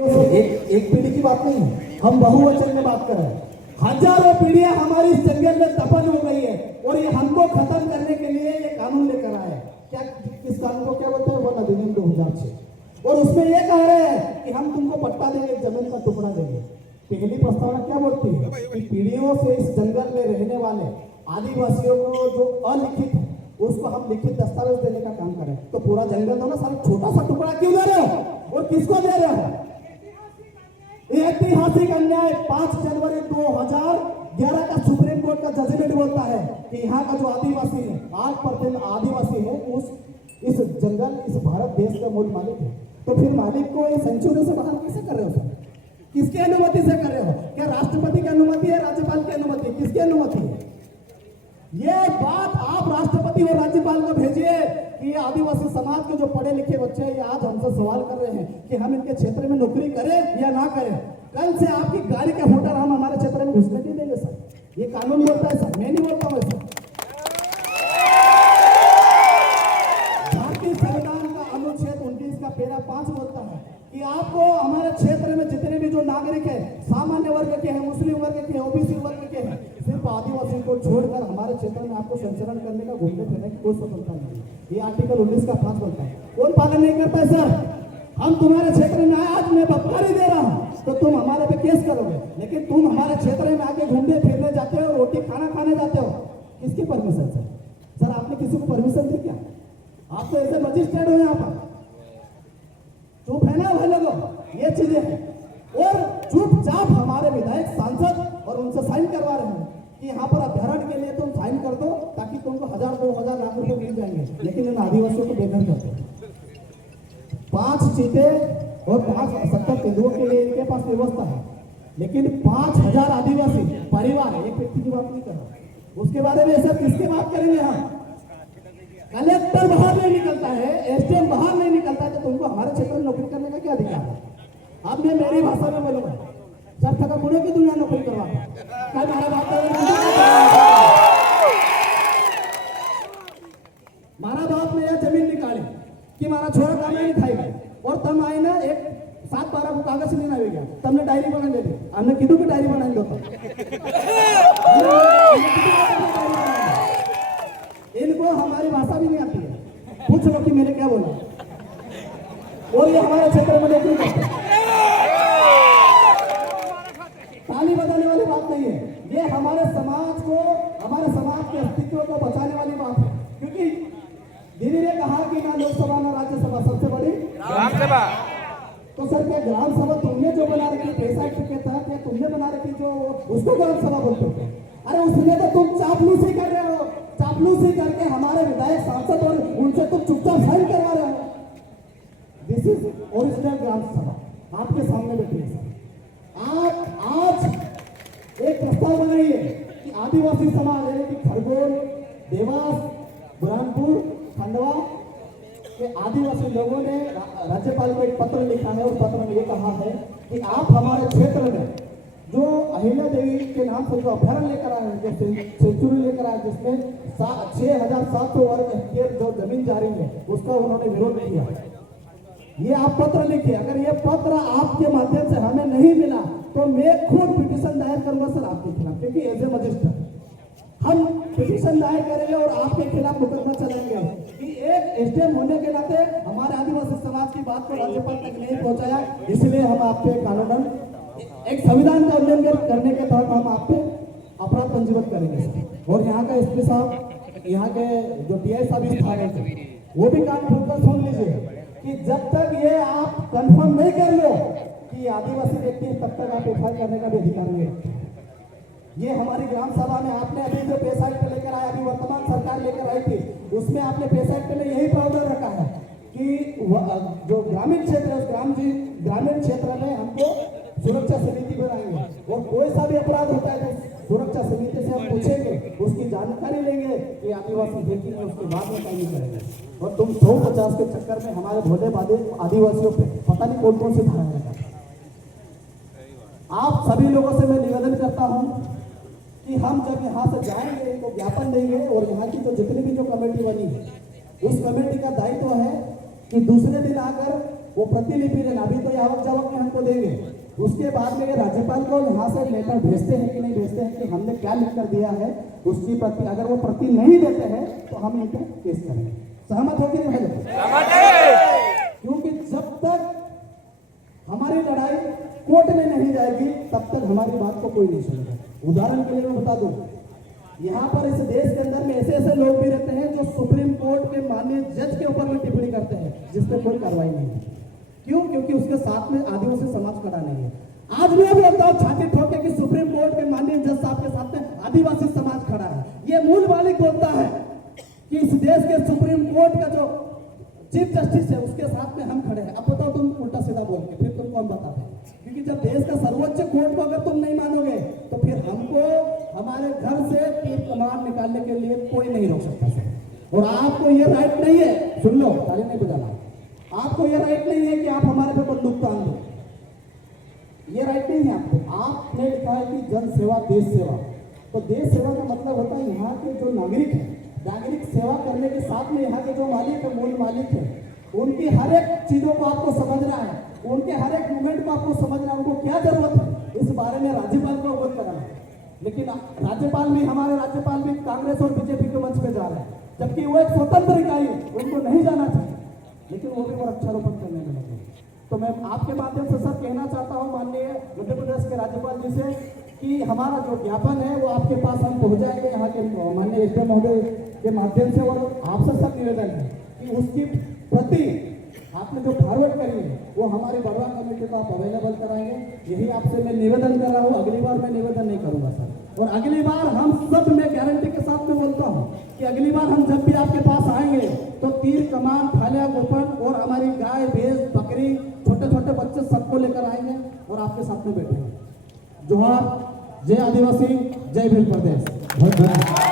एक पीढ़ी की बात नहीं है, हम बहुवचन में बात कर रहे हैं। हजारों पीढ़ियां हमारी इस जंगल में दफन हो गई है और ये हमको खत्म करने के लिए ये कानून लेकर आए हैं। क्या किस कानून को क्या बोलते हैं? वो अधिनियम 2006। और उसमें ये कह रहे हैं कि हम तुमको पट्टा देंगे, जमीन का टुकड़ा देंगे। पहली प्रस्तावना क्या बोलती है कि पीढ़ियों से इस जंगल में रहने वाले आदिवासियों को जो अलिखित है उसको हम लिखित दस्तावेज देने का काम करें। तो पूरा जंगल दो ना, सारा छोटा सा टुकड़ा क्यों दे रहे हो और किसको दे रहे हो? ऐतिहासिक अन्याय। 5 जनवरी 2011 का सुप्रीम कोर्ट का जजमेंट बोलता है कि यहाँ का जो आदिवासी है, 8% आदिवासी है, उस इस जंगल, इस भारत देश का मूल मालिक है। तो फिर मालिक को ये सेंचुरी से बाहर कैसे कर रहे हो सर? किसकी अनुमति से कर रहे हो? क्या राष्ट्रपति की अनुमति है, राज्यपाल की अनुमति है? किसकी अनुमति है? ये बात आप राष्ट्रपति और राज्यपाल को भेजिए कि ये आदिवासी समाज के जो पढ़े लिखे बच्चे हैं, ये आज हमसे सवाल कर रहे हैं कि हम इनके क्षेत्र में नौकरी करें या ना करें। कल से आपकी गाड़ी के होटल हम हमारे क्षेत्र में घुसने नहीं देंगे सर। ये कानून बोलता है सर, मैं नहीं बोलता हूँ सर। भारतीय संविधान का अनुच्छेद 29 का पैरा 5 बोलता है कि आपको हमारे क्षेत्र में जितने भी जो नागरिक है, सामान्य वर्ग के हैं, मुस्लिम वर्ग के हैं, ओबीसी वर्ग के हैं, सिर्फ आदिवासियों को छोड़कर हमारे क्षेत्र में आपको संचरण करने का, घूमने फिरने की कोई स्वतंत्रता नहीं है। ये आर्टिकल 19 का 5 बोलता है। कौन पालन नहीं करता है सर? हम तुम्हारे क्षेत्र में आए, आज मैं बमबारी दे रहा हूं तो तुम हमारे पे केस करोगे, लेकिन तुम हमारे क्षेत्र में आके घूमने फिरने जाते हो, रोटी खाना खाने जाते हो, किसकी परमिशन सर? सर आपने किसी को परमिशन दी क्या? आप तो ऐसे मजिस्ट्रेट हो यहाँ पर। चुप है ना भाई लोगों, ये चीजें हैं। और चुपचाप हमारे विधायक, सांसद और उनसे साइन करवा रहे हैं कि यहाँ पर अभ्यारण्य के लिए तुम साइन कर दो ताकि तुमको 1000-2000 लाख रुपए मिल जाएंगे, लेकिन इन आदिवासियों को बेघर करते हैं। 5 चीते और 570 तेंदुओं के लिए इनके पास व्यवस्था है, लेकिन 5000 आदिवासी परिवार है, एक व्यक्ति की बात नहीं कर रहा। उसके बारे में ऐसा किसके बात करेंगे हम? कलेक्टर बाहर नहीं निकलता है, एसडीएम बाहर नहीं निकलता है, तो तुमको हमारे क्षेत्र में नौकरी करने का क्या अधिकार है? अब मैं मेरी भाषा में बोलूंगा, सर ठगा बुढ़े की दुनिया नौकरी करवाता क्या? हमारा बात मारा बाप ने यह जमीन निकाली कि मारा छोरा काम नहीं खाएगा और तम आई ना एक 7-12 को कागज लेना आएगा, तुमने डायरी बना दे दी। हमने किधर की डायरी बना दो इनको हमारी भाषा भी नहीं आती है। पूछ लो कि मैंने क्या बोला। और ये हमारे क्षेत्र में नौकरी करते हैं। ताली बजाने वाली बात नहीं है, ये हमारे समाज को, हमारे समाज के अस्तित्व को बचाने वाली बात है। क्योंकि दीदी ने कहा कि ना लोकसभा ना राज्यसभा, सबसे बड़ी ग्राम सभा। तो सर क्या ग्राम सभा तुमने जो बना रखी पैसा के तहत, या तुमने बना रखी जो, उसको ग्राम सभा बोलते हो? अरे उसमें तो तुम चापलूसी कर रहे हो, चापलूसी करके हमारे विधायक, सांसद और उनसे तुम चुपचाप साइन करवा रहे हो। दिस इज ओरिजिनल ग्राम सभा आपके सामने बैठी है सर। आप आज एक प्रस्ताव बनाइए कि आदिवासी समाज यानी कि खरगोन, देवास, बुरहानपुर, खंडवा के आदिवासी लोगों ने राज्यपाल को एक पत्र लिखा है। उस पत्र में ये कहा है कि आप हमारे क्षेत्र में जो अहिल्या देवी के नाम से जो अभ्यारण्य लेकर आए हैं, जो सेंचुरी लेकर आए, जिसमें 6700 वर्ग हेक्टेयर जो जमीन जा रही है, उसका उन्होंने विरोध किया। ये आप पत्र लिखिए। अगर ये पत्र आपके माध्यम से हमें नहीं मिला तो मैं खुद पिटीशन दायर करूंगा सर आपके खिलाफ, क्योंकि एज ए मजिस्ट्रेट हम पिटीशन दायर करेंगे और आपके खिलाफ मुकदमा चलाएंगे कि एक एसडीएम होने के नाते हमारे आदिवासी समाज की बात को राज्यपाल तक नहीं पहुंचाया, इसलिए हम आप पे कानूनन एक संविधान का उल्लंघन करने के तहत हम आप पे अपराध पंजीबद्ध करेंगे। और यहाँ का एसपी साहब, यहाँ के जो टीआई साहब इस थाने से, वो भी काम खुलकर सुन लीजिए कि जब तक ये आप कंफर्म नहीं कर लो कि आदिवासी व्यक्ति है, तब तक आप एफआईआर करने का भी अधिकार नहीं है। ये हमारी ग्राम सभा में आपने अभी जो पैसा एक्ट लेकर आया, अभी वर्तमान सरकार लेकर आई थी, उसमें आपने पैसा एक्ट में यही प्रावधान रखा है कि जो ग्रामीण क्षेत्र है, उस ग्रामीण क्षेत्र में हमको सुरक्षा समिति बनाएंगे और कोई सा भी अपराध होता है तो सुरक्षा समिति से हम पूछेंगे, उसकी जानकारी लेंगे कि आदिवासी व्यक्ति ने, उसके बाद में कार्य करेंगे। और तुम 150 के चक्कर में हमारे भोले भाले आदिवासियों पे पता नहीं कौन कौन से धारा लगा। आप सभी लोगों से मैं निवेदन करता हूं कि हम जब यहाँ से जाएंगे तो ज्ञापन देंगे और यहाँ की जो जितनी भी जो कमेटी बनी है, उस कमेटी का दायित्व है कि दूसरे दिन आकर वो प्रतिलिपि देना। अभी तो ये आवक जावक में हमको देंगे, उसके बाद में ये राज्यपाल को यहाँ से लेटर भेजते हैं कि नहीं भेजते हैं कि हमने क्या लिख कर दिया है उसकी प्रति, अगर वो प्रति नहीं देते हैं तो हम इन पर केस करेंगे। सहमत हो कि नहीं भाई? क्योंकि जब तक हमारी लड़ाई कोर्ट में नहीं जाएगी तब तक हमारी बात को कोई नहीं सुनेगा। उदाहरण के लिए मैं बता दूं, यहाँ पर इस देश के अंदर में ऐसे ऐसे लोग भी रहते हैं जो सुप्रीम कोर्ट के माननीय जज के ऊपर में टिप्पणी करते हैं जिस पर कोई कार्रवाई नहीं है। क्यों? क्योंकि उसके साथ में आदिवासी समाज खड़ा नहीं है। आज मैं भी बोलता हूँ छाती ठोक के कि सुप्रीम कोर्ट के माननीय जज साहब के साथ में आदिवासी समाज खड़ा है। ये मूल मालिक बोलता है कि इस देश के सुप्रीम कोर्ट का जो चीफ जस्टिस है उसके साथ में हम खड़े हैं। अब बताओ तुम उल्टा सीधा बोल के फिर तुम कौन बताते? क्योंकि जब देश का सर्वोच्च कोर्ट को अगर तुम नहीं मानोगे तो फिर हमको हमारे घर से तीर कमान निकालने के लिए कोई नहीं रोक सकता सर। और आपको ये राइट नहीं है, सुन लो, ताली नहीं बजाना, आपको ये राइट नहीं है कि आप हमारे पे बंदूक तान दो, ये राइट नहीं है आपको। आपने लिखा है कि जन सेवा देश सेवा, तो देश सेवा का मतलब होता है यहाँ के जो नागरिक है, नागरिक सेवा करने के साथ में यहाँ के जो मालिक है, मूल मालिक है, उनकी हर एक चीजों को आपको समझना है, उनके हर एक मूवमेंट को आपको समझना है, उनको क्या जरूरत है इस बारे में राज्यपाल को अवगत कराना है। लेकिन राज्यपाल भी, हमारे राज्यपाल भी कांग्रेस और बीजेपी के मंच पे जा रहे हैं, जबकि वो एक स्वतंत्र इकाई है, उनको नहीं जाना चाहिए, लेकिन वो भी वृक्षारोपण करने में लगे। तो मैं आपके माध्यम से सर कहना चाहता हूँ माननीय मध्य प्रदेश के राज्यपाल जी से कि हमारा जो ज्ञापन है वो आपके पास हम पहुंचाएंगे यहाँ के माननीय एसडीएम महोदय के माध्यम से। और आपसे सब निवेदन है कि उसकी प्रति आपने जो फॉरवर्ड करी है वो हमारी बड़वा कमेटी को आप अवेलेबल कराएंगे, यही आपसे मैं निवेदन कर रहा हूँ। अगली बार मैं निवेदन नहीं करूंगा सर, और अगली बार हम सब, मैं गारंटी के साथ में बोलता हूँ कि अगली बार हम जब भी आपके पास आएंगे तो तीर कमान, थालिया, गोपन और हमारी गाय, भैंस, बकरी, छोटे छोटे बच्चे सबको लेकर आएंगे और आपके साथ में बैठेंगे। जोहार, जय आदिवासी, जय भील प्रदेश। बहुत धन्यवाद।